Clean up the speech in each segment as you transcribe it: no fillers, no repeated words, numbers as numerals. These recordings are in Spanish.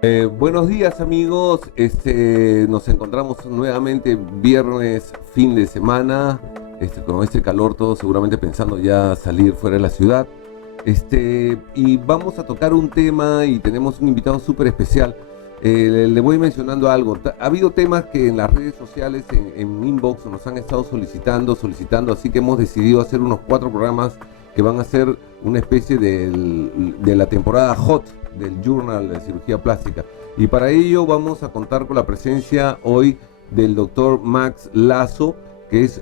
Buenos días amigos, nos encontramos nuevamente viernes, fin de semana, con este calor todos seguramente pensando ya salir fuera de la ciudad, y vamos a tocar un tema y tenemos un invitado súper especial. Le voy mencionando algo. Ha habido temas que en las redes sociales, en inbox, nos han estado solicitando, así que hemos decidido hacer unos 4 programas que van a ser una especie de la temporada hot del Journal de Cirugía Plástica. Y para ello vamos a contar con la presencia hoy del doctor Max Lazo, que es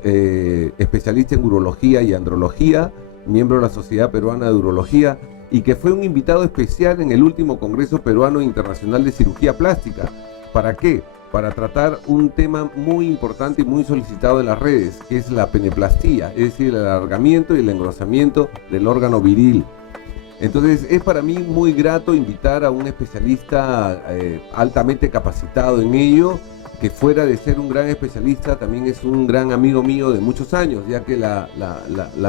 especialista en urología y andrología, miembro de la Sociedad Peruana de Urología, y que fue un invitado especial en el último Congreso Peruano Internacional de Cirugía Plástica. ¿Para qué? Para tratar un tema muy importante y muy solicitado en las redes, que es la peneplastía, es decir, el alargamiento y el engrosamiento del órgano viril. Entonces es para mí muy grato invitar a un especialista altamente capacitado en ello, que fuera de ser un gran especialista, también es un gran amigo mío de muchos años, ya que la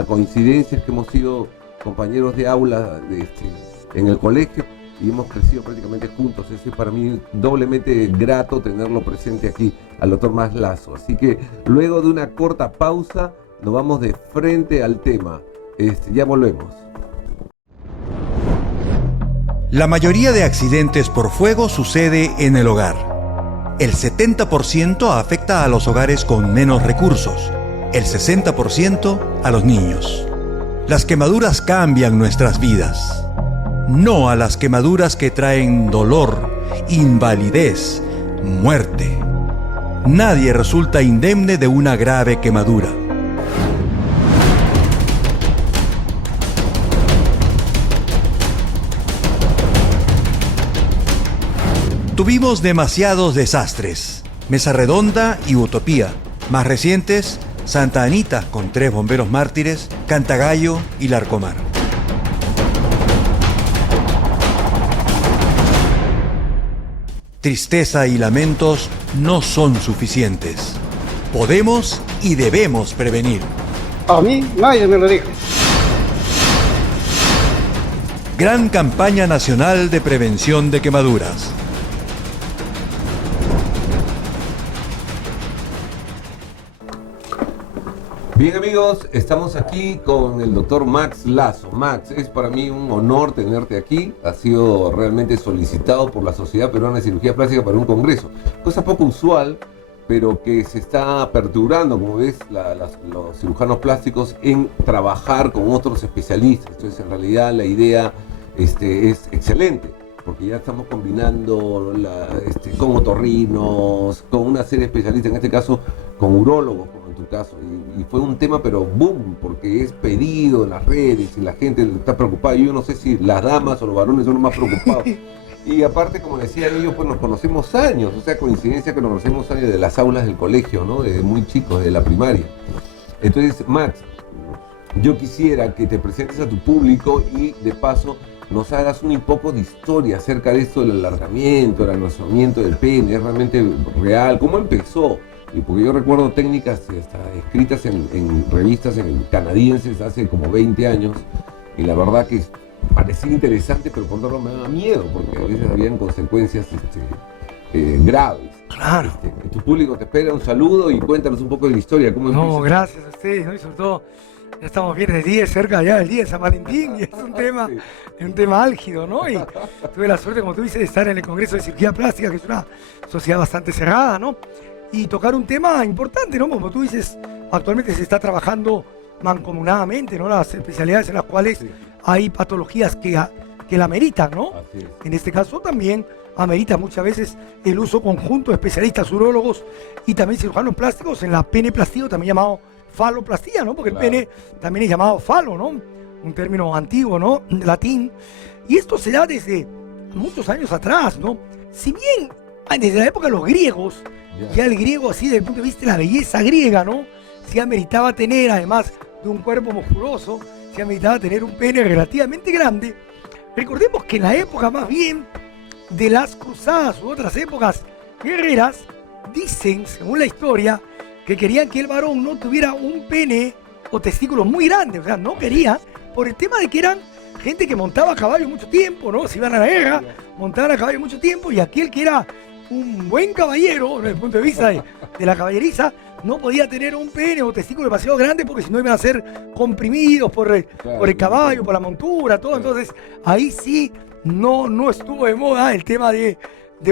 coincidencia es que hemos sido compañeros de aula en el colegio y hemos crecido prácticamente juntos. Es para mí doblemente grato tenerlo presente aquí, al doctor Max Lazo. Así que luego de una corta pausa, nos vamos de frente al tema. Ya volvemos. La mayoría de accidentes por fuego sucede en el hogar. El 70% afecta a los hogares con menos recursos, el 60% a los niños. Las quemaduras cambian nuestras vidas, no a las quemaduras que traen dolor, invalidez, muerte. Nadie resulta indemne de una grave quemadura. Tuvimos demasiados desastres. Mesa Redonda y Utopía. Más recientes, Santa Anita con 3 bomberos mártires, Cantagallo y Larcomar. Tristeza y lamentos no son suficientes. Podemos y debemos prevenir. A mí nadie me lo dijo. Gran campaña nacional de prevención de quemaduras. Bien amigos, estamos aquí con el doctor Max Lazo. Max, es para mí un honor tenerte aquí. Ha sido realmente solicitado por la Sociedad Peruana de Cirugía Plástica para un congreso. Cosa poco usual, pero que se está aperturando, como ves, los cirujanos plásticos en trabajar con otros especialistas. Entonces, en realidad, la idea es excelente, porque ya estamos combinando con otorrinos, con una serie de especialistas, en este caso con urólogos, como en tu caso, y fue un tema pero boom, porque es pedido en las redes y la gente está preocupada. Yo no sé si las damas o los varones son los más preocupados. Y aparte, como decían ellos, pues nos conocemos años, o sea, coincidencia que nos conocemos años de las aulas del colegio, ¿no? Desde muy chicos, de la primaria. Entonces, Max, yo quisiera que te presentes a tu público y de paso nos hagas un poco de historia acerca de esto del alargamiento, el engrosamiento del pene. ¿Es realmente real? ¿Cómo empezó? Y porque yo recuerdo técnicas escritas en revistas canadienses hace como 20 años, y la verdad que parecía interesante, pero por otro lado me daba miedo, porque a veces habían consecuencias graves. Claro. Tu público te espera. Un saludo y cuéntanos un poco de la historia. ¿Cómo No, empieza? gracias a ustedes, ¿no? Y sobre todo, ya estamos bien de 10, cerca ya del día de San Valentín, y es un tema álgido, ¿no? Y tuve la suerte, como tú dices, de estar en el Congreso de Cirugía Plástica, que es una sociedad bastante cerrada, ¿no? Y tocar un tema importante, ¿no? Como tú dices, actualmente se está trabajando mancomunadamente, ¿no? Las especialidades en las cuales hay patologías que la ameritan, ¿no? Así es. En este caso también amerita muchas veces el uso conjunto de especialistas urólogos y también cirujanos plásticos en la peneplastía, también llamado faloplastía, ¿no? Porque Claro. el pene también es llamado falo, ¿no? Un término antiguo, ¿no? Latín. Y esto se da desde muchos años atrás, ¿no? Si bien desde la época de los griegos, ya el griego así desde el punto de vista de la belleza griega, ¿no? Se ameritaba tener, además de un cuerpo musculoso, se ameritaba tener un pene relativamente grande. Recordemos que en la época más bien de las cruzadas u otras épocas guerreras, dicen, según la historia, que querían que el varón no tuviera un pene o testículos muy grandes, o sea, no quería, por el tema de que eran gente que montaba a caballo mucho tiempo, ¿no? Se iban a la guerra, montaban a caballo mucho tiempo, y aquel que era un buen caballero, desde el punto de vista de la caballeriza, no podía tener un pene o testículo demasiado grande porque si no iban a ser comprimidos por el caballo, por la montura, todo. Entonces, ahí sí no estuvo de moda el tema de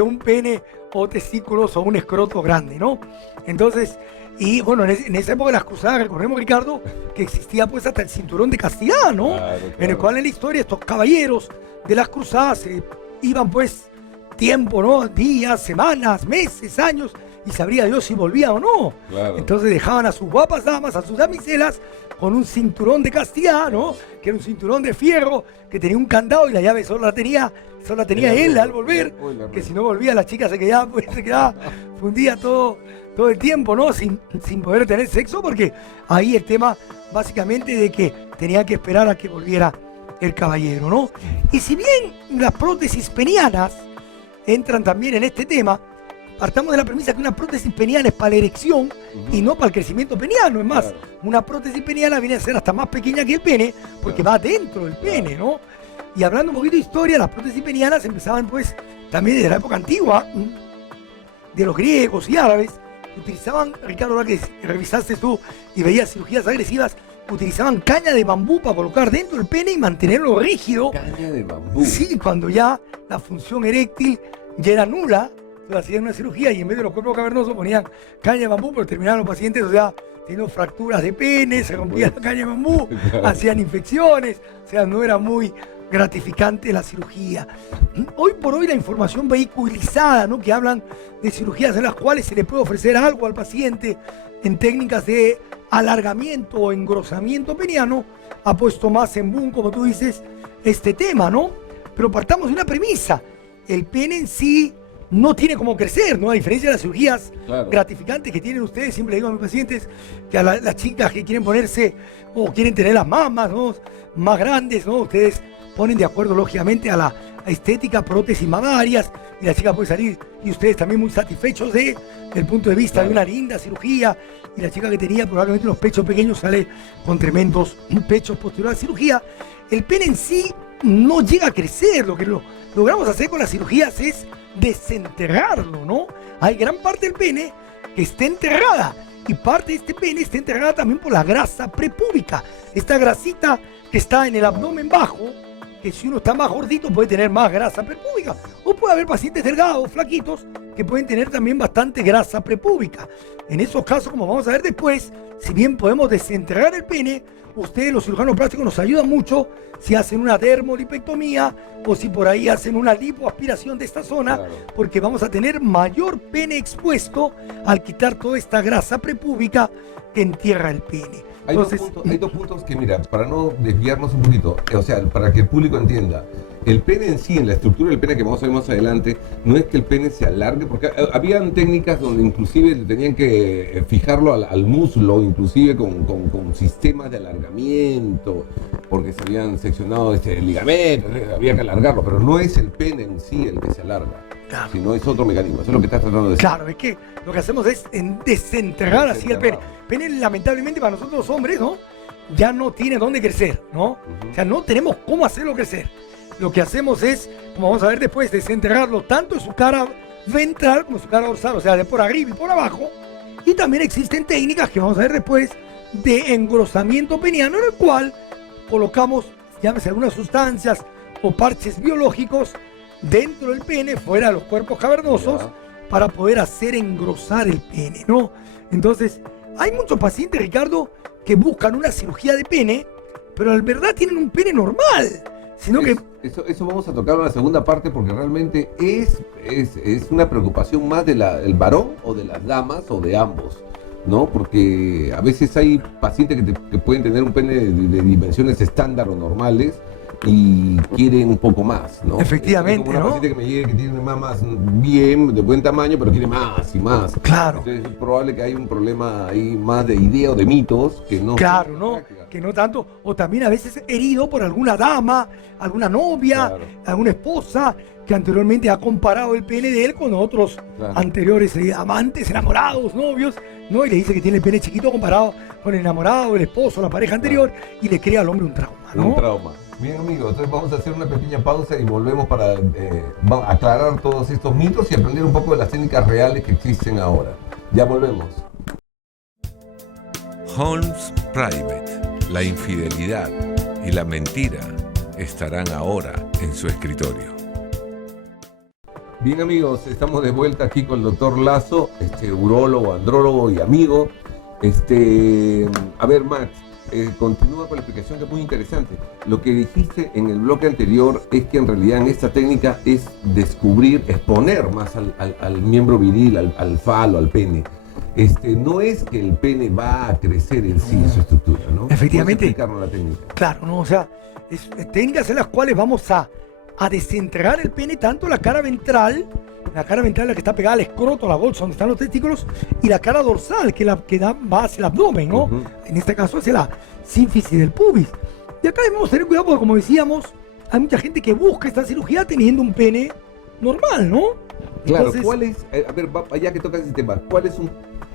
un pene o testículos o un escroto grande, ¿no? Entonces, y bueno, en esa época de las cruzadas, recordemos, Ricardo, que existía pues hasta el cinturón de castidad, ¿no? Claro. En el cual en la historia estos caballeros de las cruzadas iban pues tiempo, ¿no? Días, semanas, meses, años, y sabría Dios si volvía o no. Claro. Entonces dejaban a sus guapas damas, a sus damiselas, con un cinturón de castidad, ¿no? Que era un cinturón de fierro, que tenía un candado y la llave solo la tenía él al volver, que si no volvía la chica se quedaba fundida todo el tiempo, ¿no? Sin poder tener sexo, porque ahí el tema básicamente de que tenía que esperar a que volviera el caballero, ¿no? Y si bien las prótesis penianas entran también en este tema, partamos de la premisa que una prótesis peniana es para la erección y no para el crecimiento peniano. Es más, una prótesis peniana viene a ser hasta más pequeña que el pene, porque va dentro del pene, ¿no? Y hablando un poquito de historia, las prótesis penianas empezaban pues también desde la época antigua, de los griegos y árabes. Utilizaban, Ricardo, ahora que revisaste tú y veías cirugías agresivas, utilizaban caña de bambú para colocar dentro del pene y mantenerlo rígido. Caña de bambú. Sí, cuando ya la función eréctil ya era nula. Entonces hacían una cirugía y en vez de los cuerpos cavernosos ponían caña de bambú, pero terminaban los pacientes, o sea, teniendo fracturas de pene, se rompía la caña de bambú, hacían infecciones, o sea, no era muy gratificante la cirugía. Hoy por hoy la información vehiculizada, ¿no? Que hablan de cirugías en las cuales se le puede ofrecer algo al paciente en técnicas de alargamiento o engrosamiento peniano, ha puesto más en boom, como tú dices, este tema, ¿no? Pero partamos de una premisa: el pene en sí no tiene cómo crecer, ¿no? A diferencia de las cirugías gratificantes que tienen ustedes, siempre le digo a mis pacientes que a las chicas que quieren ponerse o quieren tener las mamas, ¿no?, más grandes, ¿no? Ustedes ponen de acuerdo, lógicamente, a la estética, prótesis mamarias, y la chica puede salir, y ustedes también muy satisfechos desde el punto de vista de una linda cirugía, y la chica que tenía probablemente unos pechos pequeños sale con tremendos pechos posterior a la cirugía. El pene en sí no llega a crecer. Lo que logramos hacer con las cirugías es desenterrarlo, ¿no? Hay gran parte del pene que está enterrada, y parte de este pene está enterrada también por la grasa prepúbica, esta grasita que está en el abdomen bajo, que si uno está más gordito puede tener más grasa prepúbica, o puede haber pacientes delgados, flaquitos, que pueden tener también bastante grasa prepúbica. En esos casos, como vamos a ver después, si bien podemos desenterrar el pene, ustedes, los cirujanos plásticos, nos ayudan mucho si hacen una dermolipectomía o si por ahí hacen una lipoaspiración de esta zona, porque vamos a tener mayor pene expuesto al quitar toda esta grasa prepúbica que entierra el pene. Entonces, hay dos puntos que, mira, para no desviarnos un poquito, o sea, para que el público entienda, el pene en sí, en la estructura del pene que vamos a ver más adelante, no es que el pene se alargue, porque habían técnicas donde inclusive tenían que fijarlo al muslo, inclusive con sistemas de alargamiento, porque se habían seccionado ligamentos, había que alargarlo, pero no es el pene en sí el que se alarga. Claro. Si no es otro mecanismo, eso es lo que estás tratando de decir. Claro, es que lo que hacemos es desenterrar así el pene. Pene, lamentablemente para nosotros los hombres, ¿no?, ya no tiene dónde crecer, ¿no? O sea, no tenemos cómo hacerlo crecer. Lo que hacemos es, como vamos a ver después, desenterrarlo tanto en su cara ventral como en su cara dorsal, o sea, de por arriba y por abajo. Y también existen técnicas que vamos a ver después de engrosamiento peniano, en el cual colocamos, llámese, algunas sustancias o parches biológicos dentro del pene, fuera de los cuerpos cavernosos, para poder hacer engrosar el pene, ¿no? Entonces, hay muchos pacientes, Ricardo, que buscan una cirugía de pene, pero en verdad tienen un pene normal, sino que... Eso vamos a tocar en la segunda parte, porque realmente es una preocupación más del varón o de las damas o de ambos, ¿no? Porque a veces hay pacientes que pueden tener un pene de dimensiones estándar o normales y quieren un poco más, ¿no? Efectivamente, una paciente que me llegue que tiene mamas bien, de buen tamaño, pero quiere más y más. Claro. Entonces es probable que haya un problema ahí más de idea o de mitos que no... Claro, ¿no? Que no tanto, o también a veces herido por alguna dama, alguna novia, alguna esposa, que anteriormente ha comparado el pene de él con otros anteriores amantes, enamorados, novios, ¿no? Y le dice que tiene el pene chiquito comparado con el enamorado, el esposo, la pareja anterior, y le crea al hombre un trauma, ¿no? Un trauma. Bien amigos, entonces vamos a hacer una pequeña pausa y volvemos para aclarar todos estos mitos y aprender un poco de las técnicas reales que existen ahora. Ya volvemos. Holmes Private, la infidelidad y la mentira estarán ahora en su escritorio. Bien amigos, estamos de vuelta aquí con el doctor Lazo, urólogo, andrólogo y amigo. A ver Max, continúa con la explicación que es muy interesante. Lo que dijiste en el bloque anterior es que en realidad en esta técnica es descubrir, exponer más al miembro viril, al falo, al pene. No es que el pene va a crecer en sí, su estructura, ¿no? Efectivamente. ¿Puedes explicarnos la técnica? Claro, ¿no? O sea, técnicas en las cuales vamos a desenterrar el pene, tanto la cara ventral, la que está pegada al escroto, a la bolsa donde están los testículos, y la cara dorsal, que va hacia el abdomen, ¿no? Uh-huh. En este caso hacia la sínfisis del pubis. Y acá debemos tener cuidado porque, como decíamos, hay mucha gente que busca esta cirugía teniendo un pene normal, ¿no? Claro, entonces, ¿cuál es, a ver, ya que tocas ese tema, cuáles son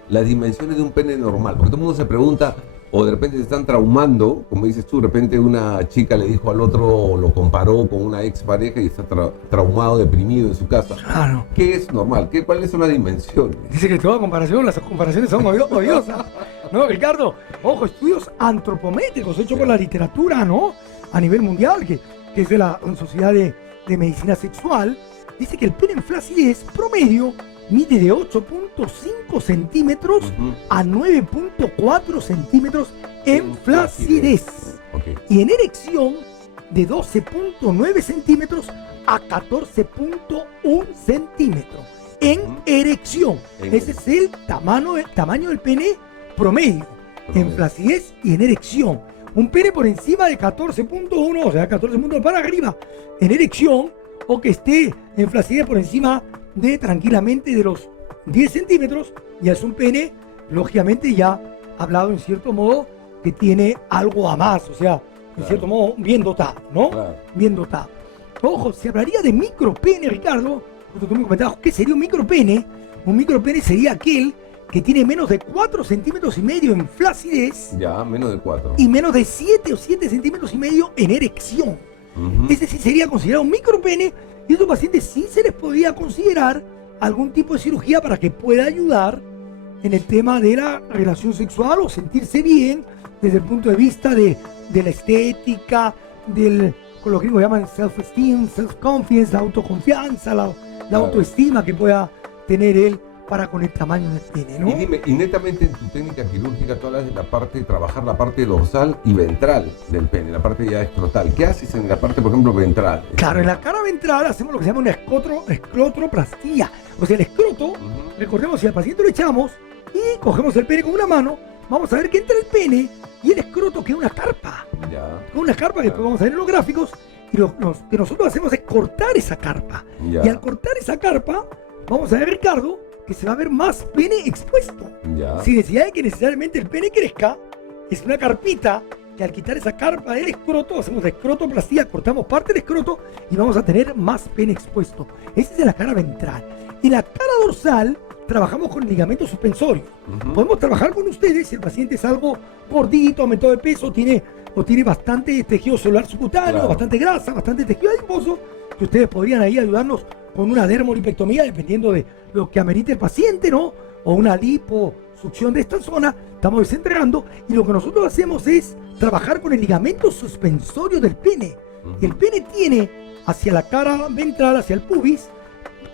las dimensiones de un pene normal? Porque todo el mundo se pregunta, o de repente se están traumando, como dices tú, de repente una chica le dijo al otro, o lo comparó con una expareja y está traumado, deprimido en su casa. Claro. ¿Qué es normal? ¿Cuáles son las dimensiones? Dice que toda comparación, las comparaciones son odiosas. No, Ricardo, ojo, estudios antropométricos hechos por la literatura, ¿no? A nivel mundial, que es de la Sociedad de Medicina Sexual, dice que el pene en flacidez promedio mide de 8.5 centímetros a 9.4 centímetros en flacidez. Okay. Y en erección de 12.9 centímetros a 14.1 centímetros. En erección. Ese es el tamaño del pene promedio. En flacidez y en erección. Un pene por encima de 14.1, o sea, 14 puntos para arriba, en erección, o que esté en flacidez por encima de tranquilamente de los 10 centímetros, ya es un pene, lógicamente ya hablado en cierto modo, que tiene algo a más, o sea, en cierto modo bien dotado, ¿no? Claro. Bien dotado. Ojo, se hablaría de micropene, Ricardo, tú me comentabas, ¿qué sería un micropene? Un micropene sería aquel que tiene menos de 4 centímetros y medio en flacidez. Ya, menos de 4. Y menos de 7 o 7 centímetros y medio en erección. Ese sí sería considerado un micropene, y a estos pacientes sí se les podría considerar algún tipo de cirugía para que pueda ayudar en el tema de la relación sexual o sentirse bien desde el punto de vista de la estética, con lo que gringos llaman self-esteem, self-confidence, la autoconfianza, la autoestima que pueda tener él para con el tamaño del pene, ¿no? Y dime, y netamente en tu técnica quirúrgica tú hablas de trabajar la parte dorsal y ventral del pene, la parte ya escrotal. ¿Qué haces en la parte, por ejemplo, ventral? Claro, en la cara ventral hacemos lo que se llama una escrotoplastía. O sea, el escroto, recordemos, si al paciente lo echamos y cogemos el pene con una mano, vamos a ver que entre el pene y el escroto queda una carpa. Ya. Una carpa que después vamos a ver en los gráficos, y lo que nosotros hacemos es cortar esa carpa. Ya. Y al cortar esa carpa, vamos a ver, Ricardo, que se va a ver más pene expuesto. Ya. Sin necesidad de que necesariamente el pene crezca, es una carpita que al quitar esa carpa del escroto, hacemos escrotoplastía, cortamos parte del escroto y vamos a tener más pene expuesto. Esa es de la cara ventral. En la cara dorsal trabajamos con el ligamento suspensorio. Podemos trabajar con ustedes si el paciente es algo gordito, aumentado de peso, o tiene bastante tejido celular subcutáneo, claro, bastante grasa, bastante tejido adiposo, que ustedes podrían ahí ayudarnos con una dermolipectomía, dependiendo de lo que amerite el paciente, ¿no? O una liposucción de esta zona. Estamos desenterrando, y lo que nosotros hacemos es trabajar con el ligamento suspensorio del pene. El pene tiene hacia la cara ventral, hacia el pubis,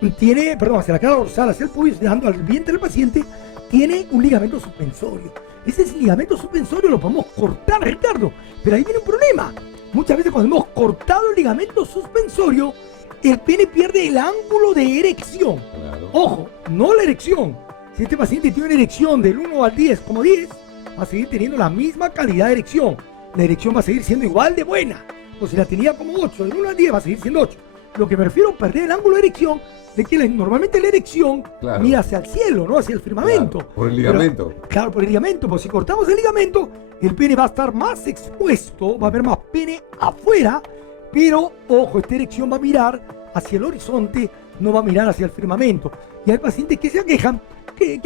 hacia la cara dorsal, hacia el pubis, dejando al vientre del paciente, tiene un ligamento suspensorio. Ese ligamento suspensorio lo podemos cortar, Ricardo, pero ahí viene un problema. Muchas veces cuando hemos cortado el ligamento suspensorio, el pene pierde el ángulo de erección. Claro. Ojo, no la erección. Si este paciente tiene una erección del 1 al 10 como 10, va a seguir teniendo la misma calidad de erección. La erección va a seguir siendo igual de buena. O si la tenía como 8, del 1 al 10 va a seguir siendo 8. Lo que me refiero a perder el ángulo de erección, de que normalmente la erección, claro, mira hacia el cielo, no hacia el firmamento. Claro, por el ligamento. Claro, por el ligamento. Pues si cortamos el ligamento, el pene va a estar más expuesto, va a haber más pene afuera, pero, ojo, esta erección va a mirar hacia el horizonte, no va a mirar hacia el firmamento. Y hay pacientes que se aquejan que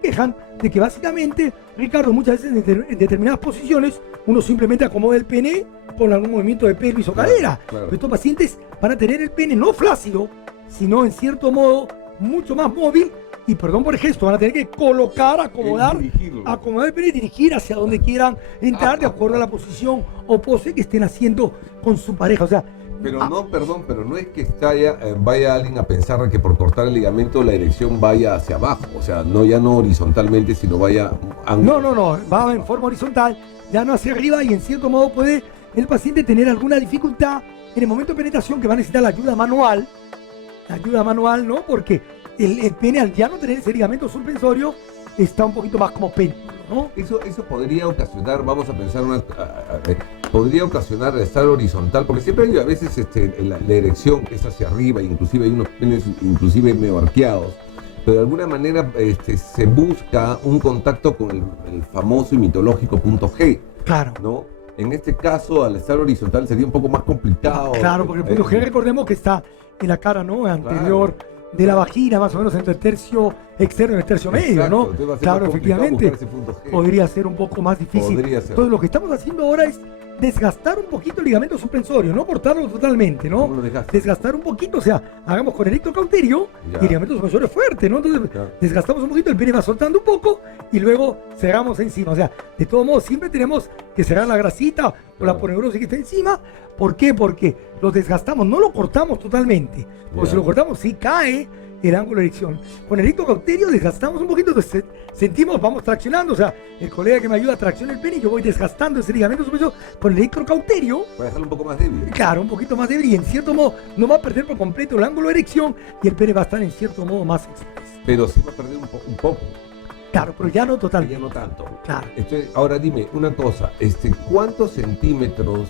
quejan de que básicamente, Ricardo, muchas veces en determinadas posiciones uno simplemente acomoda el pene con algún movimiento de pelvis o cadera. Claro. Pero estos pacientes van a tener el pene no flácido, sino en cierto modo mucho más móvil, y perdón por el gesto, van a tener que colocar, acomodar el pene y dirigir hacia donde quieran entrar de acuerdo a la posición o pose que estén haciendo con su pareja. O sea, Pero no es que vaya alguien a pensar que por cortar el ligamento la erección vaya hacia abajo, o sea, ya no horizontalmente, sino vaya No, va en forma horizontal, ya no hacia arriba, y en cierto modo puede el paciente tener alguna dificultad en el momento de penetración que va a necesitar la ayuda manual, ¿no? Porque el pene, al ya no tener ese ligamento suspensorio, está un poquito más como péndulo, ¿no? Eso podría ocasionar, vamos a pensar, podría ocasionar estar horizontal, porque siempre hay a veces la erección que es hacia arriba, inclusive hay unos penes inclusive medio arqueados, pero de alguna manera se busca un contacto con el famoso y mitológico punto G. Claro. ¿No? En este caso, al estar horizontal sería un poco más complicado. Claro, porque el punto G, recordemos que está en la cara, ¿no? Anterior de la vagina, más o menos entre el tercio externo y el tercio medio, ¿no? Claro, efectivamente. Podría ser un poco más difícil. Entonces, lo que estamos haciendo ahora es desgastar un poquito el ligamento suspensorio, no cortarlo totalmente, ¿no? Desgastar un poquito, o sea, hagamos con electrocauterio y el ligamento suspensorio es fuerte, ¿no? Entonces, desgastamos un poquito, el pene va soltando un poco y luego cerramos encima. O sea, de todos modos, siempre tenemos que cerrar la grasita o la poneurosis que está encima. ¿Por qué? Porque lo desgastamos, no lo cortamos totalmente. Porque si lo cortamos, sí cae el ángulo de erección. Con el electrocauterio desgastamos un poquito, entonces sentimos, vamos traccionando, o sea, el colega que me ayuda a traccionar el pene y yo voy desgastando ese ligamento superior con el electrocauterio. Para dejarlo un poco más débil. Claro, un poquito más débil, y en cierto modo no va a perder por completo el ángulo de erección y el pene va a estar en cierto modo más expreso. Pero sí va a perder un poco. Claro, pero ya no totalmente. Ya no tanto. Claro. Ahora dime una cosa, ¿cuántos centímetros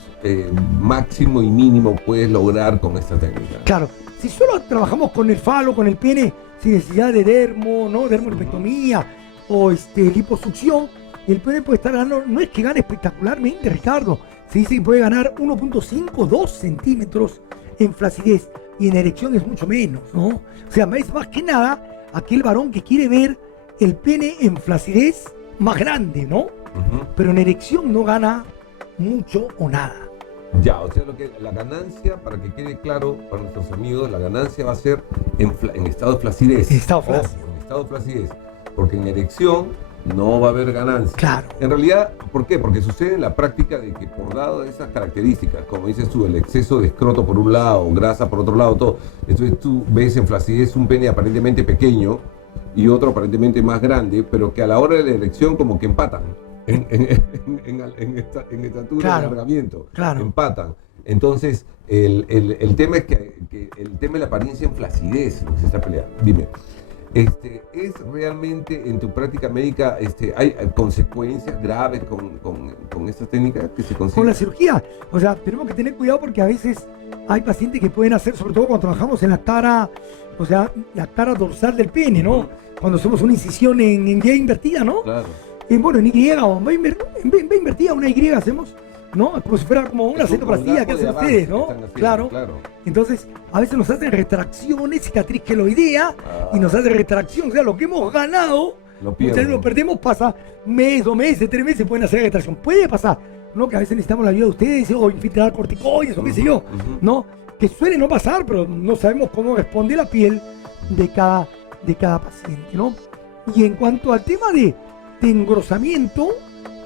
máximo y mínimo puedes lograr con esta técnica? Claro, si solo trabajamos con el falo, con el pene, sin necesidad de dermorespectomía o liposucción, el pene puede estar ganando, no es que gane espectacularmente, Ricardo, se dice que puede ganar 1.5, 2 centímetros en flacidez, y en erección es mucho menos, ¿no? O sea, es más que nada aquel varón que quiere ver el pene en flacidez más grande, ¿no? Pero en erección no gana mucho o nada. Ya, o sea, la ganancia, para que quede claro para nuestros amigos, la ganancia va a ser en estado de flacidez. En estado flácido. En estado de flacidez. Porque en erección no va a haber ganancia. Claro. En realidad, ¿por qué? Porque sucede en la práctica de que por dado de esas características, como dices tú, el exceso de escroto por un lado, grasa por otro lado, todo, entonces tú ves en flacidez un pene aparentemente pequeño y otro aparentemente más grande, pero que a la hora de la erección como que empatan en estatura, en alargamiento, empatan. Entonces, el tema es que el tema de la apariencia en flacidez lo que se está peleando. Dime, ¿es realmente en tu práctica médica, hay consecuencias graves con esta técnica que se consigue? Con la cirugía, o sea, tenemos que tener cuidado porque a veces hay pacientes que pueden hacer, sobre todo cuando trabajamos en la tara, o sea, la tara dorsal del pene, ¿no? Cuando hacemos una incisión en Y invertida, ¿no? Claro. Bueno, en Y o en B invertida, una Y hacemos, ¿no? Como si fuera como una cetoplastía que hacen ustedes, ¿no? Claro. Entonces, a veces nos hacen retracciones, cicatriz queloidea, y nos hacen retracción. O sea, lo que hemos ganado, muchas veces lo perdemos, pasa mes, 2 meses, 3 meses, pueden hacer retracción. Puede pasar, ¿no? Que a veces necesitamos la ayuda de ustedes, o infiltrar corticoides, o qué sé yo, ¿no? Que suele no pasar, pero no sabemos cómo responde la piel de cada paciente, ¿no? Y en cuanto al tema de engrosamiento,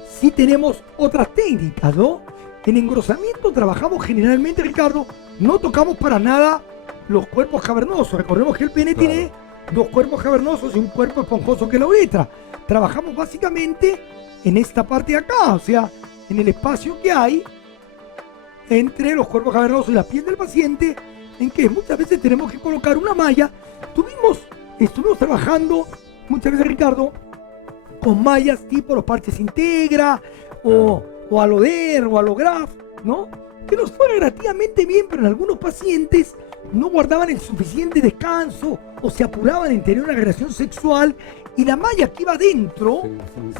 sí tenemos otras técnicas, ¿no? En engrosamiento trabajamos generalmente, Ricardo, no tocamos para nada los cuerpos cavernosos. Recordemos que el pene tiene 2 cuerpos cavernosos y un cuerpo esponjoso que la uretra. Trabajamos básicamente en esta parte de acá, o sea, en el espacio que hay entre los cuerpos cavernosos y la piel del paciente, en que muchas veces tenemos que colocar una malla. Estuvimos trabajando muchas veces, Ricardo, con mallas tipo los parches Integra o Aloder o Alograf, ¿no? Que nos fue relativamente bien, pero en algunos pacientes no guardaban el suficiente descanso o se apuraban en tener una relación sexual y la malla que iba adentro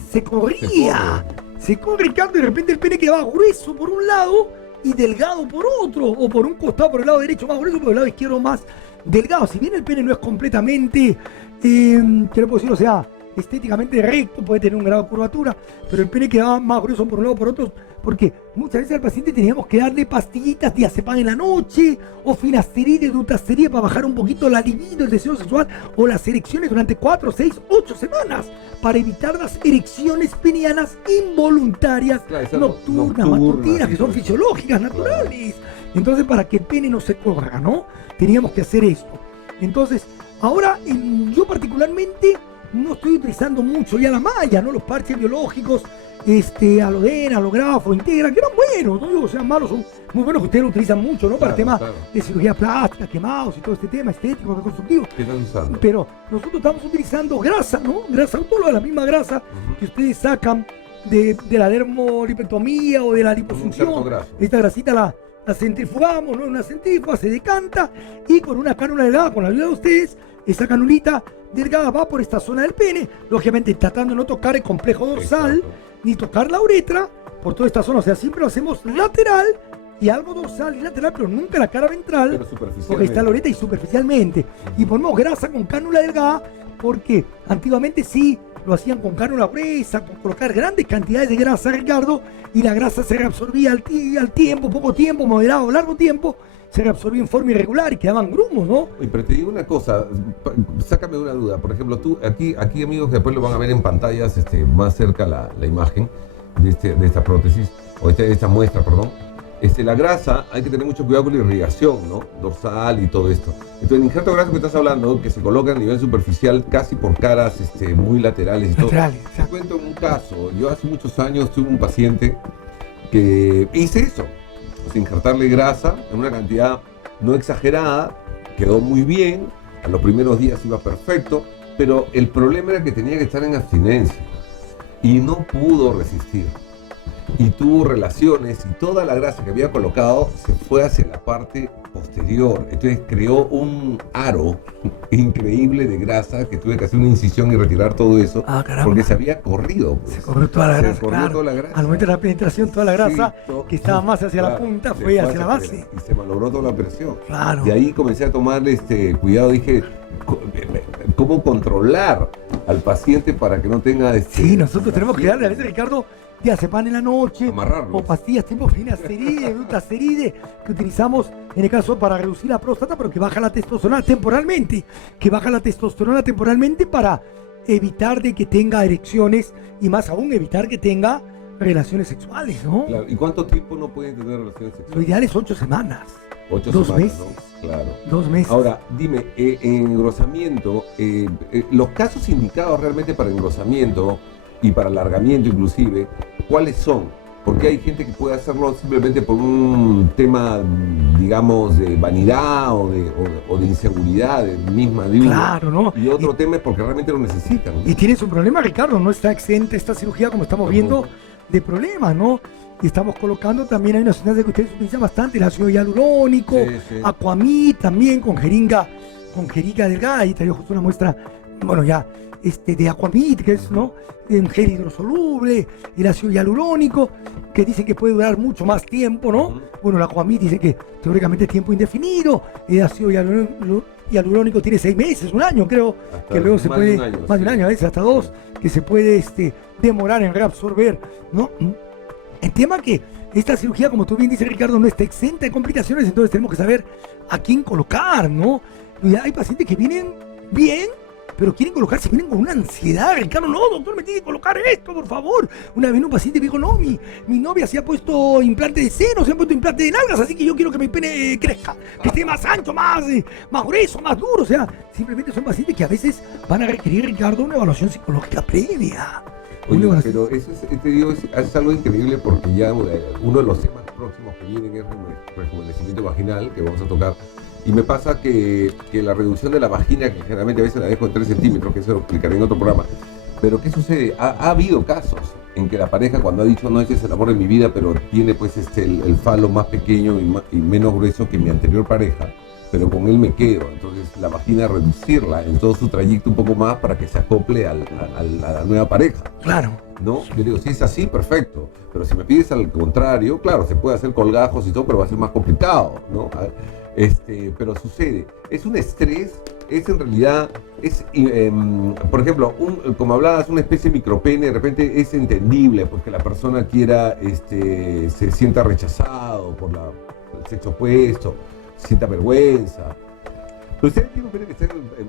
se corría. Se corre, Ricardo, y de repente el pene quedaba grueso por un lado y delgado por otro, o por un costado, por el lado derecho más grueso, por el lado izquierdo más delgado. Si bien el pene no es completamente, ¿qué le puedo decir? O sea, estéticamente recto, puede tener un grado de curvatura, pero el pene quedaba más grueso por un lado por otro, porque muchas veces al paciente teníamos que darle pastillitas diazepam en la noche, o finasteride, dutasteride para bajar un poquito la libido, el deseo sexual, o las erecciones durante 4, 6, 8 semanas, para evitar las erecciones penianas involuntarias, claro, nocturnas, matutinas, que son fisiológicas, naturales. Entonces, para que el pene no se corra, ¿no? Teníamos que hacer esto. Entonces, ahora yo particularmente no estoy utilizando mucho ya la malla, ¿no? Los parches biológicos, Alodena, Alografo, Integra, que eran buenos, no digo que sean malos, son muy buenos, que ustedes lo utilizan mucho, ¿no? Para temas de cirugía plástica, quemados y todo este tema estético, reconstructivo. ¿Qué están usando? Pero nosotros estamos utilizando grasa, ¿no? Grasa autóloga, la misma grasa que ustedes sacan de la dermolipectomía o de la liposucción. Esta grasita la centrifugamos, ¿no? En una centrífuga se decanta y con una cánula delgada, con la ayuda de ustedes, esa canulita delgada va por esta zona del pene, lógicamente tratando de no tocar el complejo dorsal, ni tocar la uretra, por toda esta zona. O sea, siempre lo hacemos lateral y algo dorsal y lateral, pero nunca la cara ventral, porque está la uretra y superficialmente. Y ponemos grasa con cánula delgada, porque antiguamente sí lo hacían con cánula gruesa, con colocar grandes cantidades de grasa, Ricardo, y la grasa se reabsorbía al tiempo, poco tiempo, moderado, largo tiempo, se reabsorbía en forma irregular y quedaban grumos, ¿no? Oye, pero te digo una cosa, sácame una duda. Por ejemplo, tú, aquí amigos que después lo van a ver en pantallas más cerca la imagen de esta prótesis, o de esta muestra, perdón. La grasa, hay que tener mucho cuidado con la irrigación, ¿no? Dorsal y todo esto. Entonces, el injerto graso que estás hablando, que se coloca a nivel superficial, casi por caras muy laterales y todo. Te cuento un caso. Yo hace muchos años tuve un paciente que hice eso. Injertarle grasa en una cantidad no exagerada, quedó muy bien, a los primeros días iba perfecto, pero el problema era que tenía que estar en abstinencia y no pudo resistir. Y tuvo relaciones y toda la grasa que había colocado se fue hacia la parte posterior. Entonces creó un aro increíble de grasa que tuve que hacer una incisión y retirar todo eso porque se había corrido. Pues. Se corrió toda la grasa. Toda la grasa. Al momento de la penetración, toda la grasa que estaba más hacia la punta fue hacia la base. Y se malogró toda la presión. Claro. Y ahí comencé a tomarle cuidado. Dije, ¿cómo controlar al paciente para que no tenga Sí, nosotros tenemos que darle a veces, Ricardo, diazepam en la noche, amarrarlos, o pastillas tipo finasteride, dutasteride, que utilizamos en el caso para reducir la próstata, pero que baja la testosterona temporalmente, para evitar de que tenga erecciones y más aún evitar que tenga relaciones sexuales, ¿no? Claro. ¿Y cuánto tiempo no pueden tener relaciones sexuales? Lo ideal es 8 semanas. 2 meses. ¿No? Claro. 2 meses. Ahora, dime, en engrosamiento, los casos indicados realmente para engrosamiento y para alargamiento inclusive, ¿cuáles son? Porque hay gente que puede hacerlo simplemente por un tema, digamos, de vanidad o de inseguridad misma de uno. Claro, ¿no? Y otro tema es porque realmente lo necesitan, ¿no? Y tienes un problema, Ricardo, no está exenta esta cirugía, como estamos viendo, de problemas, ¿no? Y estamos colocando también, hay una sustancia que ustedes utilizan bastante, el ácido hialurónico, Aquamid también, con jeringa delgada. Ahí traigo justo una muestra, bueno, ya, de Aquamid, que es, ¿no? Un gel hidrosoluble, el ácido hialurónico, que dicen que puede durar mucho más tiempo, ¿no? Bueno, el Aquamid dice que teóricamente es tiempo indefinido, el ácido hialurónico tiene 6 meses, 1 año, creo, que luego se puede, más de un año, a veces hasta 2, que se puede demorar en reabsorber, ¿no? El tema que esta cirugía, como tú bien dices, Ricardo, no está exenta de complicaciones, entonces tenemos que saber a quién colocar, ¿no? Y hay pacientes que vienen bien, pero quieren colocarse, vienen con una ansiedad, Ricardo, no, doctor, me tiene que colocar esto, por favor. Una vez un paciente me dijo, no, mi novia se ha puesto implante de seno, se ha puesto implante de nalgas, así que yo quiero que mi pene crezca, que esté más ancho, más grueso, más duro. O sea, simplemente son pacientes que a veces van a requerir, Ricardo, una evaluación psicológica previa. Oye, pero eso te digo, es algo increíble porque ya uno de los temas próximos que vienen es rejuvenecimiento vaginal, que vamos a tocar. Y me pasa que la reducción de la vagina, que generalmente a veces la dejo en 3 centímetros, que eso lo explicaré en otro programa. Pero ¿qué sucede? Ha habido casos en que la pareja, cuando ha dicho, no, ese es el amor de mi vida, pero tiene pues el falo más pequeño y menos grueso que mi anterior pareja, pero con él me quedo. Entonces la vagina reducirla en todo su trayecto un poco más para que se acople a la nueva pareja. Claro. ¿No? Yo digo, si es así, perfecto. Pero si me pides al contrario, claro, se puede hacer colgajos y todo, pero va a ser más complicado, ¿no? Pero sucede. Es un estrés, es en realidad, por ejemplo, como hablabas, una especie de micropene, de repente es entendible, pues que la persona quiera, se sienta rechazado por el sexo opuesto, sienta vergüenza. Pero usted tiene un pene que está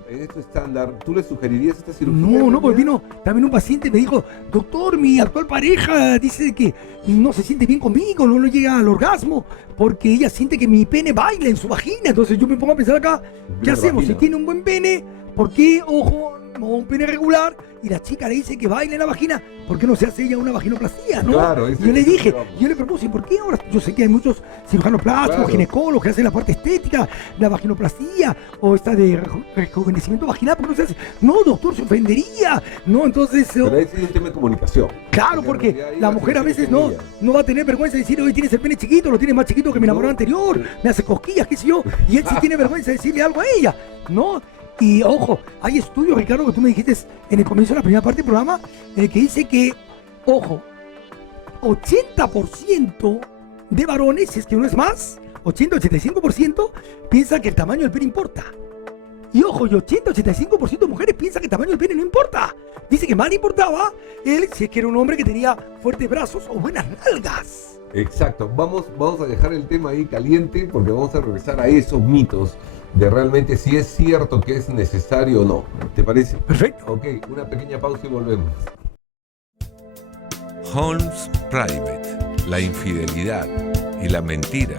en esto estándar, ¿tú le sugerirías esta cirugía? No, porque vino también un paciente me dijo, doctor, mi actual pareja dice que no se siente bien conmigo, no le llega al orgasmo, porque ella siente que mi pene baila en su vagina. Entonces yo me pongo a pensar acá, ¿qué hacemos? Si tiene un buen pene, ¿por qué, ojo, no un pene regular? Y la chica le dice que baila en la vagina, ¿por qué no se hace ella una vaginoplastía, no? Claro, y yo le dije, yo le propuse, ¿por qué ahora? Yo sé que hay muchos cirujanos plásticos, claro, ginecólogos que hacen la parte estética, la vaginoplastía, o esta de rejuvenecimiento vaginal, ¿por qué no se hace? No, doctor, se ofendería, ¿no? Entonces... Pero ese es un tema de comunicación. Claro, porque la mujer a veces no va a tener vergüenza de decir, hoy tienes el pene chiquito, lo tienes más chiquito que mi enamorado anterior, me hace cosquillas, qué sé yo, y él sí tiene vergüenza de decirle algo a ella, ¿no? Y ojo, hay estudios, Ricardo, que tú me dijiste en el comienzo de la primera parte del programa, que dice que, ojo, 80% de varones, si es que no es más, 80-85% piensa que el tamaño del pene importa. Y ojo, y 80-85% de mujeres piensan que el tamaño del pene no importa. Dice que más le importaba él si es que era un hombre que tenía fuertes brazos o buenas nalgas. Exacto, vamos a dejar el tema ahí caliente porque vamos a regresar a esos mitos de realmente si es cierto que es necesario o no. ¿Te parece? Perfecto. Ok, una pequeña pausa y volvemos. Holmes Private, la infidelidad y la mentira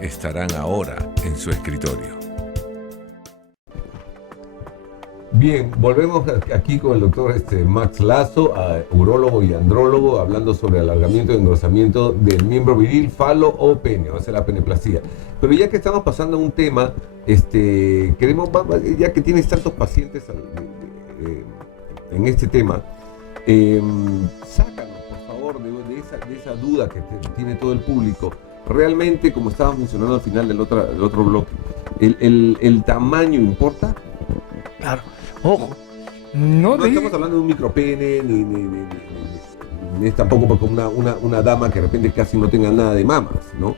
estarán ahora en su escritorio. Bien, volvemos aquí con el doctor Max Lazo, urólogo y andrólogo, hablando sobre alargamiento y engrosamiento del miembro viril, falo o pene, o sea, la peneplastia. Pero ya que estamos pasando a un tema, queremos, ya que tienes tantos pacientes en este tema, sácanos, por favor, de esa duda que tiene todo el público. Realmente, como estábamos mencionando al final del otro bloque, ¿el tamaño importa? Claro. Ojo, no estamos hablando de un micropene, ni es tampoco porque una dama que de repente casi no tenga nada de mamas, ¿no?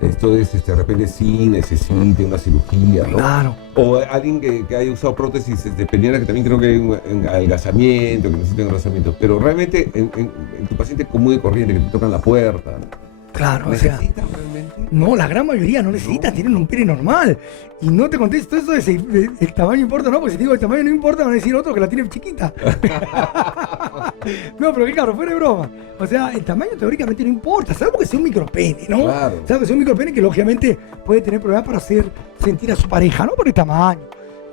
Esto es, de repente sí necesite una cirugía, ¿no? Claro. O alguien que haya usado prótesis de peniana, que también creo que hay un adelgazamiento, que necesita engrosamiento. Pero realmente en tu paciente común y corriente, que te tocan la puerta, claro, o sea, realmente? no, la gran mayoría no necesitan, tienen un pene normal. Y no te contesto eso de si el tamaño importa, no, porque si te digo el tamaño no importa, van a decir otro que la tiene chiquita. No, pero claro, fuera de broma. O sea, el tamaño teóricamente no importa, salvo que sea un micropene, ¿no? Claro. Salvo que sea un micropene que lógicamente puede tener problemas para hacer sentir a su pareja, no por el tamaño.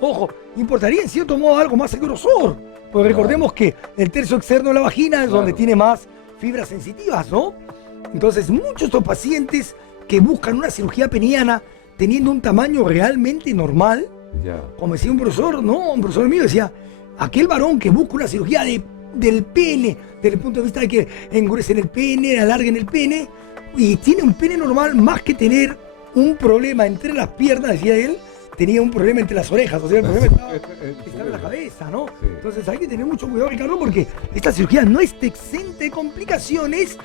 Ojo, importaría en cierto modo algo más el grosor. Porque recordemos que el tercio externo de la vagina es donde tiene más fibras sensitivas, ¿no? Entonces, muchos de estos pacientes que buscan una cirugía peniana teniendo un tamaño realmente normal, como decía un profesor, no, un profesor mío decía, aquel varón que busca una cirugía del pene, desde el punto de vista de que engresen el pene, alarguen el pene, y tiene un pene normal, más que tener un problema entre las piernas, decía él, tenía un problema entre las orejas, o sea, el problema estaba en la cabeza, ¿no? Sí. Entonces hay que tener mucho cuidado, Ricardo, porque esta cirugía no está exenta de complicaciones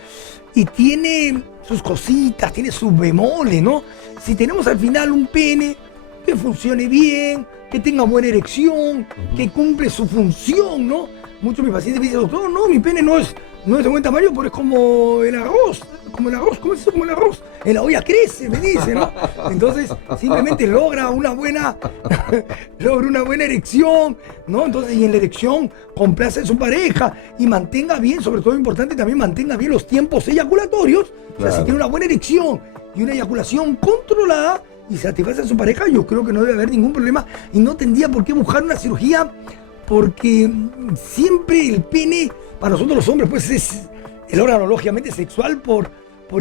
y tiene sus cositas, tiene sus bemoles, ¿no? Si tenemos al final un pene que funcione bien, que tenga buena erección, que cumple su función, ¿no? Muchos de mis pacientes me dicen, doctor, no, mi pene no es de buen tamaño, pero es como el arroz, ¿cómo es eso? Como el arroz, en la olla crece, me dice, ¿no? Entonces, simplemente logra una buena erección, ¿no? Entonces, y en la erección complace a su pareja y mantenga bien, sobre todo importante, también mantenga bien los tiempos eyaculatorios. Claro. O sea, si tiene una buena erección y una eyaculación controlada y satisface a su pareja, yo creo que no debe haber ningún problema y no tendría por qué buscar una cirugía, porque siempre el pene, para nosotros los hombres, pues es el órgano lógicamente sexual por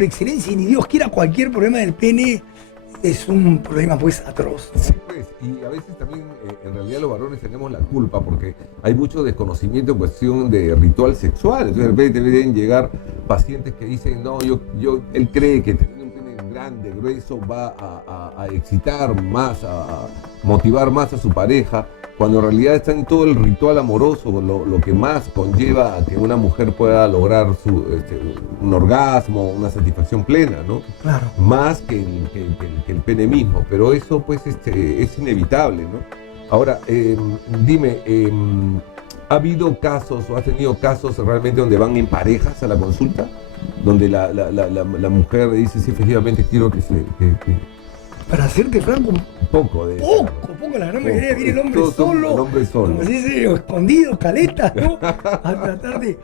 excelencia, y ni Dios quiera cualquier problema del pene es un problema pues atroz. Sí, pues, y a veces también en realidad los varones tenemos la culpa porque hay mucho desconocimiento en cuestión de ritual sexual. Entonces de repente deben llegar pacientes que dicen, no, él cree que teniendo un pene grande, grueso, va a excitar más, a motivar más a su pareja, cuando en realidad está en todo el ritual amoroso, lo que más conlleva a que una mujer pueda lograr un orgasmo, una satisfacción plena, ¿no? Claro. Más que el pene mismo, pero eso pues es inevitable, ¿no? Ahora, dime, ¿ha habido casos o has tenido casos realmente donde van en parejas a la consulta? Donde la mujer dice, sí, efectivamente quiero que Para hacerte franco, poco de eso. poco, la gran mayoría viene el hombre solo, el hombre solo. como se dice, o escondido, caleta, ¿no? A tratar de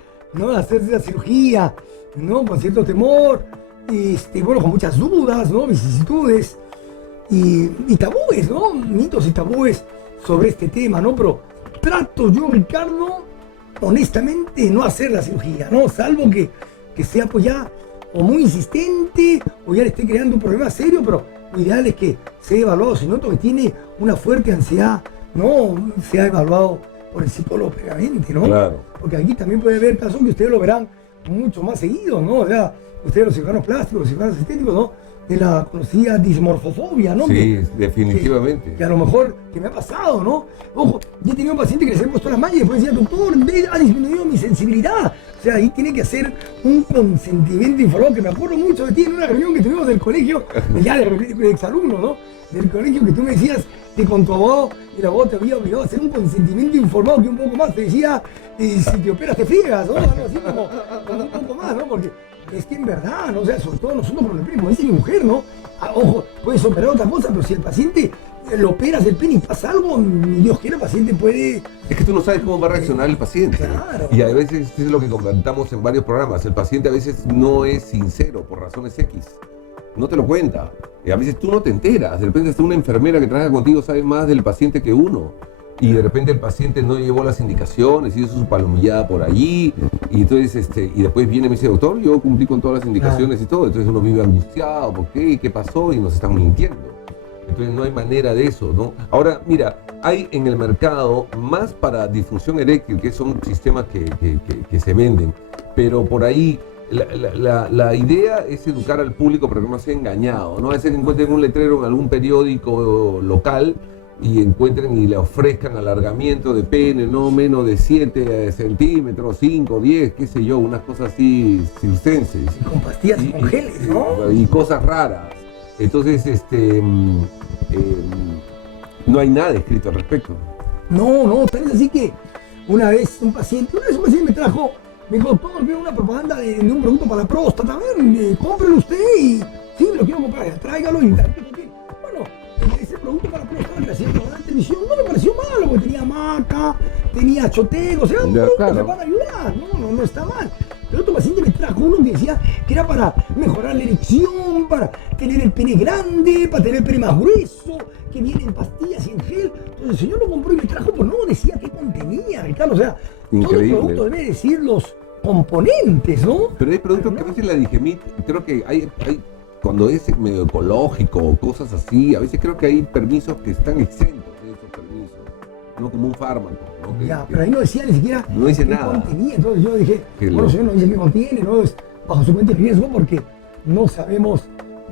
hacerse la cirugía, ¿no? Con cierto temor, bueno, con muchas dudas, ¿no? Vicisitudes y tabúes, ¿no? Mitos y tabúes sobre este tema, ¿no? Pero trato yo, Ricardo, honestamente, no hacer la cirugía, ¿no? Salvo que sea pues ya o muy insistente o ya le esté creando un problema serio, pero lo ideal es que sea evaluado. Si noto que tiene una fuerte ansiedad, no sea evaluado por el psicólogo previamente, ¿no? Claro. Porque aquí también puede haber casos que ustedes lo verán mucho más seguido, ¿no? O sea, ustedes los cirujanos plásticos, los cirujanos estéticos, ¿no? De la conocida dismorfofobia, ¿no? Sí, definitivamente. Que a lo mejor, que me ha pasado, ¿no? Ojo, yo he tenido un paciente que le he puesto las mallas y después decía, doctor, ha disminuido mi sensibilidad. O sea, ahí tiene que hacer un consentimiento informado, que me acuerdo mucho de ti en una reunión que tuvimos del colegio, ya de exalumnos, ¿no? Del colegio, que tú me decías que con tu abogado, el abogado te había obligado a hacer un consentimiento informado, que un poco más te decía, si te operas te friegas, ¿no? Algo así como un poco más, ¿no? Porque es que en verdad, ¿no? O sea, sobre todo nosotros por el pene, como dice mi mujer, ¿no? Ojo, puedes operar otra cosa, pero si el paciente lo operas del pene y pasa algo, Dios quiera, el paciente puede... Es que tú no sabes cómo va a reaccionar el paciente. Claro. Y a veces es lo que comentamos en varios programas. El paciente a veces no es sincero por razones X. No te lo cuenta. Y a veces tú no te enteras. De repente está una enfermera que trabaja contigo, sabe más del paciente que uno. Y de repente el paciente no llevó las indicaciones, hizo su palomillada por allí, y entonces y después viene y me dice, doctor, yo cumplí con todas las indicaciones y todo. Entonces uno vive angustiado, ¿por qué? ¿Qué pasó? Y nos están mintiendo. Entonces no hay manera de eso, ¿no? Ahora, mira, hay en el mercado más para disfunción eréctil, que son sistemas que se venden, pero por ahí la idea es educar al público para que no sea engañado, ¿no? A veces encuentren un letrero en algún periódico local y encuentren y le ofrezcan alargamiento de pene, no menos de 7 centímetros, 5, 10, qué sé yo, unas cosas así circenses. Con pastillas y con geles, ¿no? Y cosas raras. Entonces, no hay nada escrito al respecto. No, tal vez así que una vez un paciente me trajo, me dijo, doctor, veo una propaganda de un producto para la próstata, a ver, cómprelo usted y sí, me lo quiero comprar, tráigalo y bueno, ese producto para la próstata que hacía en televisión no me pareció malo, porque tenía maca, tenía chotego, o sea, claro, se van a ayudar, no está mal. El otro paciente me trajo uno que decía que era para mejorar la erección, para tener el pene grande, para tener el pene más grueso, que viene en pastillas y en gel. Entonces el señor lo compró y me trajo, pues no decía qué contenía, Ricardo. O sea, increíble. Todo el producto debe decir los componentes, ¿no? Pero hay productos que a veces la Digemit, creo que hay cuando es medio ecológico o cosas así, a veces creo que hay permisos que están exentos de esos permisos, no como un fármaco, ¿no? Pero ahí no decía ni siquiera no dice qué nada. Contenía. Entonces yo dije, bueno, señor, no dice qué contiene, no es bajo su cuenta de riesgo porque no sabemos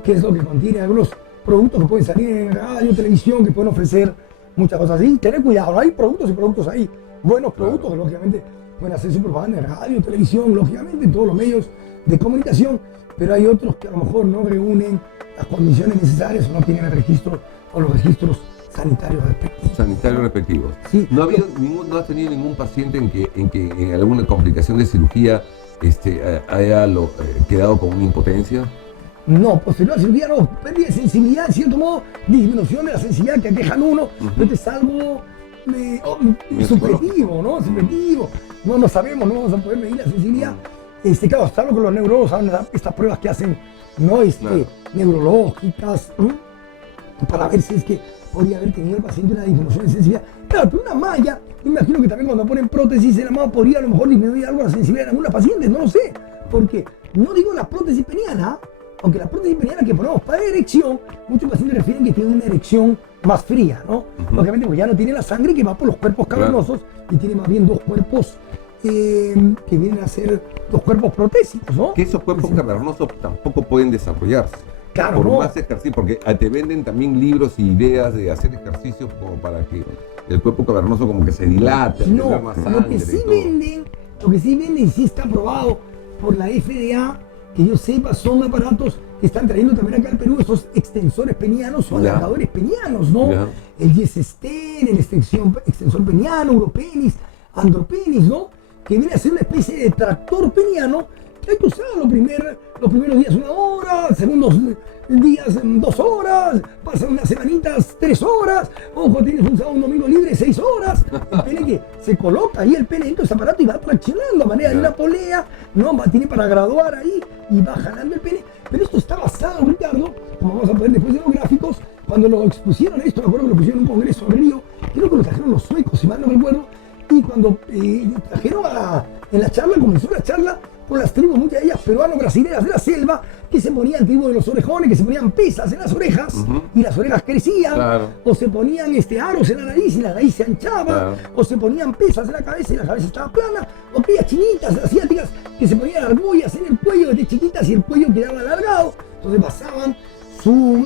qué es lo que contiene. Algunos productos que pueden salir en radio, televisión, que pueden ofrecer muchas cosas así. Tener cuidado, hay productos y productos ahí, buenos productos que lógicamente pueden hacer su propaganda en radio, televisión, lógicamente en todos los medios de comunicación, pero hay otros que a lo mejor no reúnen las condiciones necesarias o no tienen el registro o los registros sanitarios respectivos. Sí. ¿No has tenido ningún paciente en que en alguna complicación de cirugía haya quedado con una impotencia? No, posterior a la cirugía no, pérdida de sensibilidad, en cierto modo, disminución de la sensibilidad que aquejan uno, pero es algo subjetivo, ¿no? Subjetivo. No sabemos, no vamos a poder medir la sensibilidad. Claro, hasta lo que los neurólogos saben, estas pruebas que hacen, ¿no? Neurológicas, para ver si es que podría haber tenido el paciente una disminución de sensibilidad. Claro, pero una malla, me imagino que también cuando ponen prótesis en la mano podría a lo mejor disminuir algo la sensibilidad en algunas pacientes, no lo sé. Porque no digo la prótesis peniana, aunque la prótesis peniana que ponemos para erección, muchos pacientes refieren que tienen una erección más fría, ¿no? Lógicamente porque ya no tiene la sangre que va por los cuerpos cavernosos y tiene más bien dos cuerpos que vienen a ser dos cuerpos protésicos, ¿no? Que esos cuerpos cavernosos tampoco pueden desarrollarse. Claro, por ¿no? más ejercicio, porque te venden también libros y ideas de hacer ejercicios como para que el cuerpo cavernoso como que se dilate, No, tenga más lo sangre que sí y todo. venden, y sí está aprobado por la FDA, que yo sepa, son aparatos que están trayendo también acá al Perú, esos extensores penianos o Ya. alargadores penianos, ¿no? Ya. El Yessten, el extensor peniano, Uropenis, Andropenis, ¿no? Que viene a ser una especie de tractor peniano que hay que usar los primeros días 1 hora, segundos días 2 horas, pasan unas semanitas 3 horas, ojo, tienes un sábado, un domingo libre 6 horas, el pene que se coloca ahí el pene dentro de ese aparato y va traccionando a manera de una polea, ¿no? Tiene para graduar ahí y va jalando el pene, pero esto está basado, Ricardo, como vamos a ver después de los gráficos, cuando lo expusieron esto, me acuerdo que lo pusieron en un congreso en Río, creo que lo trajeron los suecos, si mal no recuerdo, y cuando trajeron en la charla, comenzó la charla con las tribus, muchas de ellas peruano-brasileras de la selva, que se ponían tribus de los orejones, que se ponían pesas en las orejas, y las orejas crecían, Claro. o se ponían aros en la nariz y la nariz se anchaba, Claro. o se ponían pesas en la cabeza y la cabeza estaba plana, o aquellas chinitas asiáticas que se ponían argollas en el cuello desde chiquitas y el cuello quedaba alargado, entonces basaban su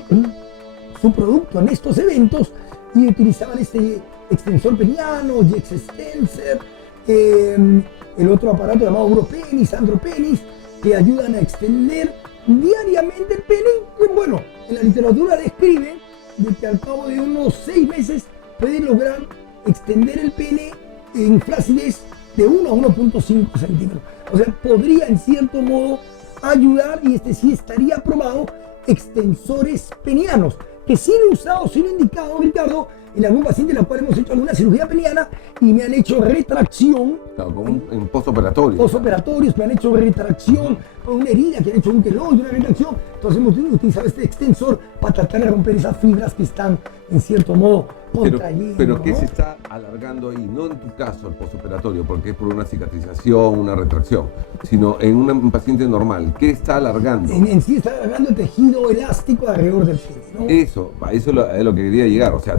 producto en estos eventos y utilizaban este extensor peniano, Yextenser, el otro aparato llamado Uropenis, Andropenis, que ayudan a extender diariamente el pene. Y bueno, en la literatura describe de que al cabo de unos 6 meses puede lograr extender el pene en flacidez de 1 a 1.5 centímetros. O sea, podría en cierto modo ayudar, y este sí estaría aprobado, extensores penianos, que sí lo he usado, sí lo he indicado, Ricardo, en algún paciente en la cual hemos hecho alguna cirugía peniana y me han hecho retracción. Claro, como un postoperatorio. Postoperatorios, me han hecho retracción por una herida, que han hecho un queloide, una retracción. Entonces hemos utilizado este extensor para tratar de romper esas fibras que están en cierto modo contrayendo. Pero ¿qué ¿no? se está alargando ahí? No en tu caso el postoperatorio, porque es por una cicatrización, una retracción, sino en un paciente normal. ¿Qué está alargando? En sí está alargando el tejido elástico alrededor del pene, ¿no? Eso es lo que quería llegar. O sea,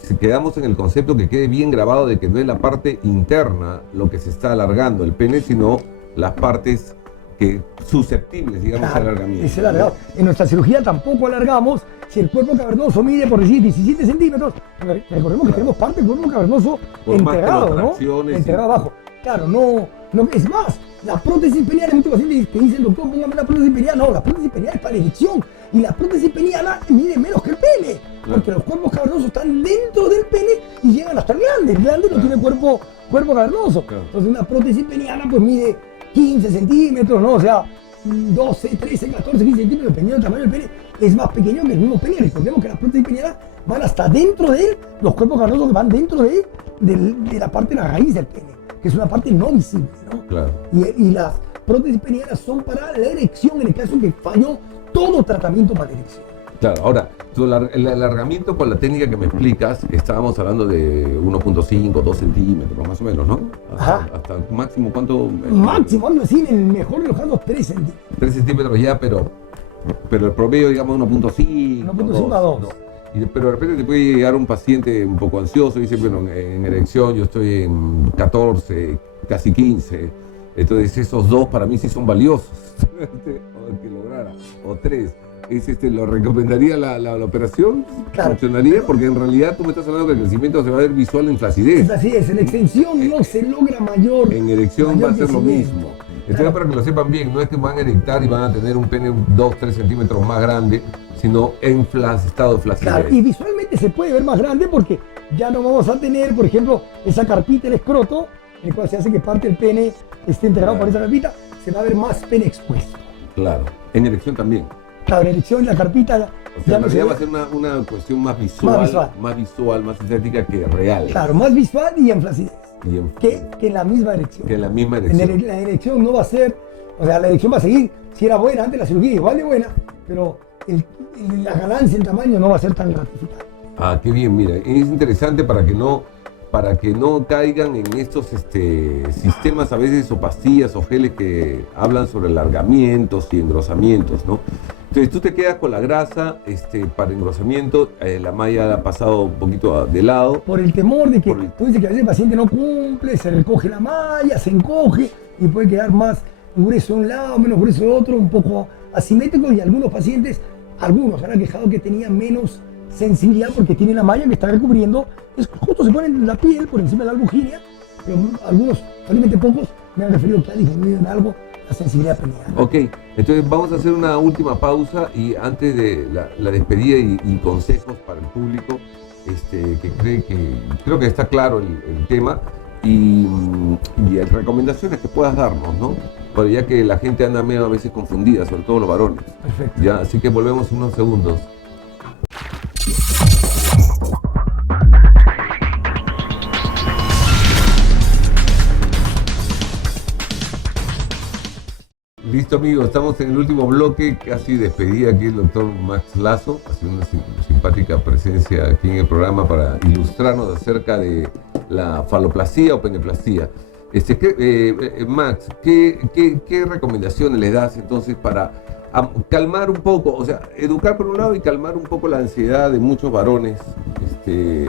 si quedamos en el concepto que quede bien grabado de que no es la parte interna lo que se está alargando el pene, sino las partes susceptibles, digamos, Claro, al alargamiento. es el alargado. En nuestra cirugía tampoco alargamos. Si el cuerpo cavernoso mide, por decir, 17 centímetros, recordemos que tenemos parte del cuerpo cavernoso Por más enterrado, ¿no? contracciones, Enterrado abajo. Claro, no, es más, la prótesis peniana, muchos pacientes que dicen, doctor, póngame la prótesis peniana. No, la prótesis peniana es para la erección. Y la prótesis peniana mide menos que el pene. Porque los cuerpos cavernosos están dentro del pene y llegan hasta el glande. El glande no tiene cuerpo cavernoso. Claro. Entonces una prótesis peniana pues mide 15 centímetros, ¿no? O sea, 12, 13, 14, 15 centímetros, dependiendo del tamaño del pene, es más pequeño que el mismo pene. Recordemos que las prótesis penianas van hasta dentro de él, los cuerpos cavernosos que van dentro de él, de la parte de la raíz del pene, que es una parte no visible, ¿no? Claro. Y las prótesis penianas son para la erección en el caso que falló todo tratamiento para la erección. Claro, ahora, el alargamiento con la técnica que me explicas, estábamos hablando de 1.5, 2 centímetros, más o menos, ¿no? Ajá. Hasta el máximo, ¿cuánto? Máximo, algo así, en el mejor de los casos, 3 centímetros. 3 centímetros ya, pero el promedio, digamos, 1.5. 1.5 a 2. ¿no? Pero de repente te puede llegar un paciente un poco ansioso y dice, bueno, en erección yo estoy en 14, casi 15. Entonces esos 2 para mí sí son valiosos. O que lograra. O 3. ¿Lo recomendaría la operación? Claro. ¿Funcionaría? Porque en realidad tú me estás hablando que el crecimiento se va a ver visual en flacidez. Es así, en extensión no se logra mayor. En erección mayor va a ser lo crecimiento. mismo. Entonces, Claro. para que lo sepan bien, no es que van a erectar y van a tener un pene 2-3 centímetros más grande, sino en estado de flacidez. Claro, y visualmente se puede ver más grande porque ya no vamos a tener, por ejemplo, esa carpita del escroto, en el cual se hace que parte del pene esté enterrado por esa carpita, se va a ver más pene expuesto. Claro. En erección también. Claro, la erección, la carpita, O sea, ya en no se realidad ve. va a ser una cuestión más visual, más estética que real. Claro, más visual y en flacidez. Y en- Que en la misma erección. que en la misma En erección. la erección no va a ser, o sea, la erección va a seguir, si era buena antes la cirugía, igual de buena, pero la ganancia en tamaño no va a ser tan gratificante. Ah, qué bien, mira, es interesante para que no caigan en estos sistemas a veces o pastillas o geles que hablan sobre alargamientos y engrosamientos, ¿no? Entonces tú te quedas con la grasa para engrosamiento, la malla la ha pasado un poquito de lado. Por el temor de que Por el- tú dices que a veces el paciente no cumple, se recoge la malla, se encoge y puede quedar más grueso de un lado, menos grueso de otro, un poco asimétrico, y algunos pacientes Algunos se han quejado que tenían menos sensibilidad porque tienen la malla que está recubriendo, justo se ponen la piel por encima de la albuginia, pero algunos, realmente pocos, me han referido que ha disminuido en algo la sensibilidad peniana. Ok, entonces vamos a hacer una última pausa y antes de la despedida y consejos para el público que creo que está claro el tema y recomendaciones que puedas darnos, ¿no? Pero ya que la gente anda medio a veces confundida, sobre todo los varones. Perfecto. Ya, así que volvemos unos segundos. Listo, amigos, estamos en el último bloque, casi despedida aquí el doctor Max Lazo, haciendo una simpática presencia aquí en el programa para ilustrarnos acerca de la faloplastia o peneplastia. Max, ¿qué recomendaciones le das entonces para calmar un poco, o sea, educar por un lado y calmar un poco la ansiedad de muchos varones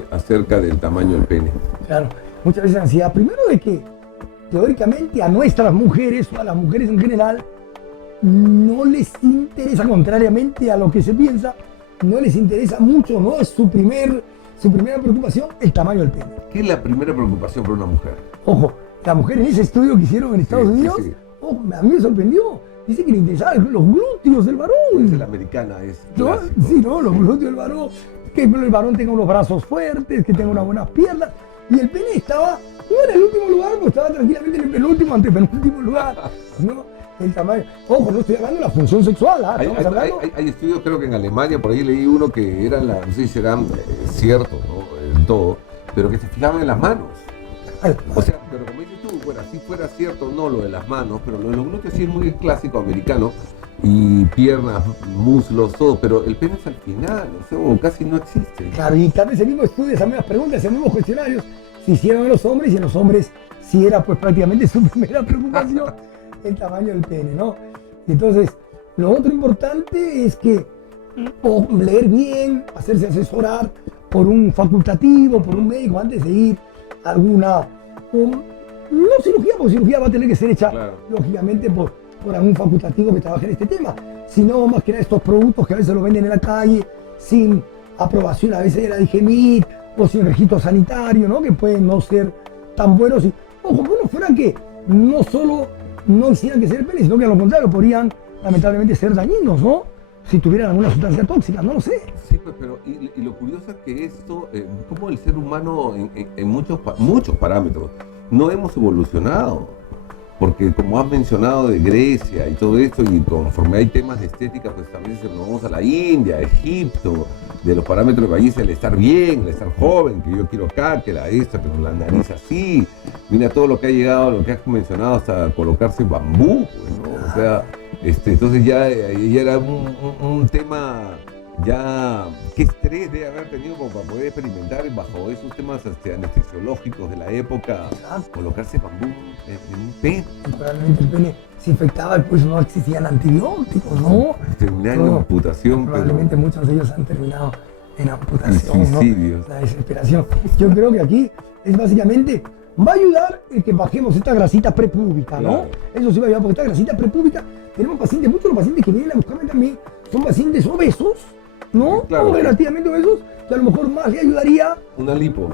acerca del tamaño del pene? Claro, muchas veces ansiedad, primero de que teóricamente a nuestras mujeres o a las mujeres en general no les interesa, contrariamente a lo que se piensa, no les interesa mucho, no es su primera preocupación el tamaño del pene. ¿Qué es la primera preocupación para una mujer? Ojo, la mujer en ese estudio que hicieron en Estados Unidos, sí. Ojo, a mí me sorprendió, dice que le interesaban los glúteos del varón. Es la americana, es ¿No? clásico. Sí, ¿no? Los glúteos del varón, que el varón tenga unos brazos fuertes, que tenga unas buenas piernas, y el pene estaba, no en el último lugar, pues estaba tranquilamente en el penúltimo, antepenúltimo lugar, ¿no? El tamaño. Ojo, no estoy hablando de la función sexual, estamos hablando... Hay estudios, creo que en Alemania, por ahí leí uno que eran, no sé si serán ciertos, ¿no? En todo, pero que se fijaban en las manos. O sea, pero como dices tú, bueno, si fuera cierto, no lo de las manos, pero lo de los glúteos sí es muy clásico americano, y piernas, muslos, todo, pero el pene es al final, o sea, o casi no existe. Claro, y tal vez el mismo estudio, esas mismas preguntas, esos mismos cuestionarios se hicieron en los hombres, y en los hombres sí era pues prácticamente su primera preocupación el tamaño del pene, ¿no? Entonces, lo otro importante es que leer bien, hacerse asesorar por un facultativo, por un médico, antes de ir a alguna, no cirugía, porque cirugía va a tener que ser hecha, claro, lógicamente por algún facultativo que trabaje en este tema, sino más que nada estos productos que a veces los venden en la calle sin aprobación a veces de la DGMIT o sin registro sanitario, ¿no? Que pueden no ser tan buenos y, ojo, bueno, fuera que no solo no hicieran que ser pene, sino que a lo contrario podrían lamentablemente ser dañinos, ¿no? Si tuvieran alguna sustancia tóxica, no lo sé. Sí, pues, pero y lo curioso es que esto, como el ser humano en muchos parámetros, no hemos evolucionado. Porque como has mencionado de Grecia y todo esto, y conforme hay temas de estética, pues también nos vamos a la India, a Egipto, de los parámetros de país, el estar bien, el estar joven, que yo quiero acá, que que con la nariz así, mira todo lo que ha llegado, lo que has mencionado, hasta colocarse bambú, pues, ¿no? O sea, entonces ya era un tema, ya, qué estrés debe haber tenido como para poder experimentar bajo esos temas anestesiológicos de la época, colocarse bambú en un pene. Probablemente el pene se infectaba y pues no existían antibióticos, ¿no? Terminaron en amputación. Probablemente muchos de ellos han terminado en amputación, suicidios, ¿no? La desesperación. Yo creo que aquí es básicamente, va a ayudar el que bajemos esta grasita prepúbica, ¿no? Claro. Eso sí va a ayudar, porque esta grasita prepúbica, tenemos pacientes, muchos de los pacientes que vienen a buscarme también son pacientes obesos, ¿no? Claro, relativamente obesos, que a lo mejor más le ayudaría una lipo,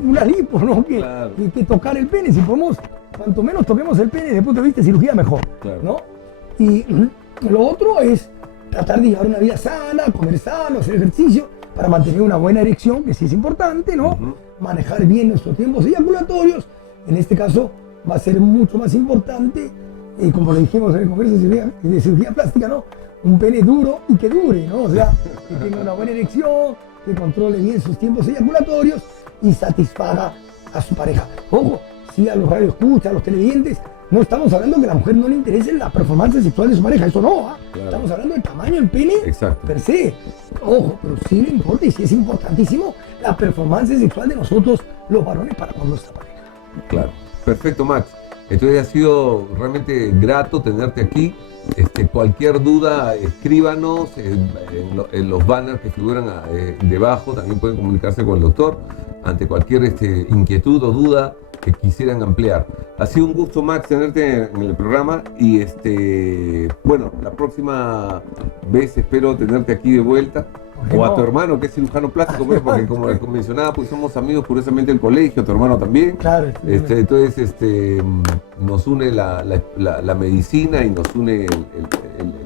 ¿no? Que tocar el pene. Si podemos, cuanto menos toquemos el pene desde el punto de vista de cirugía, mejor, claro, ¿no? Y lo otro es tratar de llevar una vida sana, comer sano, hacer ejercicio, para mantener una buena erección, que sí es importante, ¿no? Manejar bien nuestros tiempos eyaculatorios. En este caso va a ser mucho más importante, como lo dijimos en el congreso de cirugía plástica, ¿no? Un pene duro y que dure, ¿no? O sea, que tenga una buena erección, que controle bien sus tiempos eyaculatorios y satisfaga a su pareja. Ojo, sí, a los radioescuchas, a los televidentes, no estamos hablando que a la mujer no le interese la performance sexual de su pareja, eso no, claro. Estamos hablando del tamaño del pene. Exacto. Per se. Ojo, pero sí le importa y sí es importantísimo la performance sexual de nosotros, los varones, para con nuestra pareja. Claro, perfecto, Max. Entonces ha sido realmente grato tenerte aquí. Cualquier duda, escríbanos en los banners que figuran debajo. También pueden comunicarse con el doctor ante cualquier inquietud o duda. que quisieran ampliar. Ha sido un gusto, Max, tenerte en el programa y bueno, la próxima vez espero tenerte aquí de vuelta. O a tu hermano, que es cirujano plástico, pues, porque como mencionaba, pues somos amigos curiosamente del colegio, tu hermano también. Claro. Entonces, nos une la medicina y nos une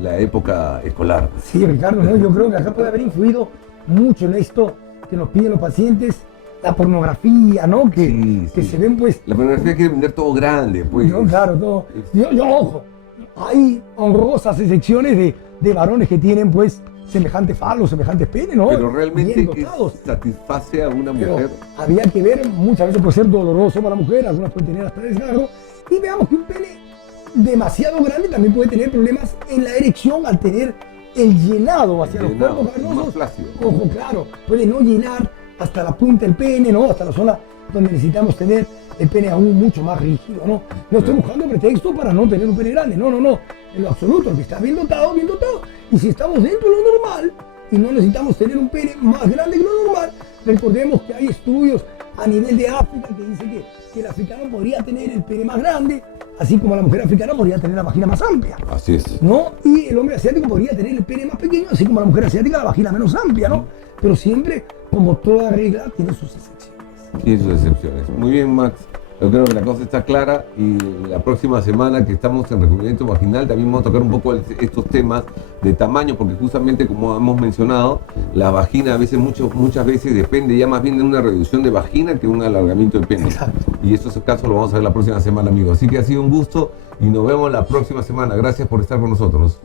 la época escolar. Sí, Ricardo, ¿no? Yo creo que acá puede haber influido mucho en esto que nos piden los pacientes, la pornografía, ¿no? Que se ven, pues... La pornografía quiere vender todo grande, pues. No, claro, todo. Yo, ojo, hay honrosas excepciones de varones que tienen, pues, semejantes falos, semejantes penes, ¿no? Pero realmente satisface a una mujer. Pero había que ver, muchas veces puede ser doloroso para la mujer, algunas pueden tener hasta desgarro, y veamos que un pene demasiado grande también puede tener problemas en la erección al tener el llenado hacia los cuerpos carnosos. Ojo, claro, puede no llenar hasta la punta del pene, ¿no? Hasta la zona donde necesitamos tener el pene aún mucho más rígido, ¿no? No estoy buscando pretexto para no tener un pene grande, no, en lo absoluto, el que está bien dotado, bien dotado. Y si estamos dentro de lo normal y no necesitamos tener un pene más grande que lo normal, recordemos que hay estudios a nivel de África que dicen que el africano podría tener el pene más grande, así como la mujer africana podría tener la vagina más amplia. Así es. ¿No? Y el hombre asiático podría tener el pene más pequeño, así como la mujer asiática la vagina menos amplia, ¿no? Pero siempre, como toda regla, tiene sus excepciones. Tiene sus excepciones. Muy bien, Max. Yo creo que la cosa está clara y la próxima semana que estamos en recubrimiento vaginal también vamos a tocar un poco estos temas de tamaño, porque justamente como hemos mencionado, la vagina a veces, muchas veces depende ya más bien de una reducción de vagina que un alargamiento de pene. Exacto. Y esos casos lo vamos a ver la próxima semana, amigos. Así que ha sido un gusto y nos vemos la próxima semana. Gracias por estar con nosotros.